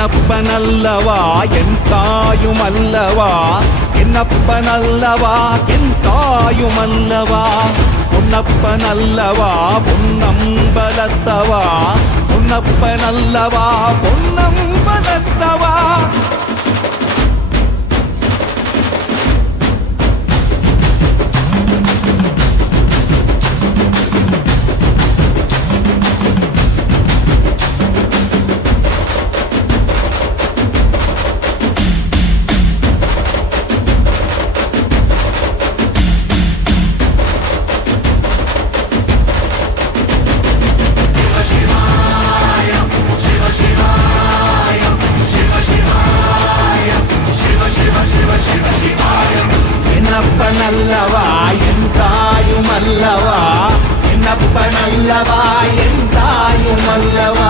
என்னப்பனல்லவா என் தாயுமல்லவா என்னப்பனல்லவா என் தாயுமல்லவா பொன்னப்பனல்லவா பொன்னம்பலத்தவா பொன்னப்பனல்லவா பொன்னம்பலத்தவா என்னப்பனல்லவா என் தாயுமல்லவா என்னப்பனல்லவா என் தாயுமல்லவா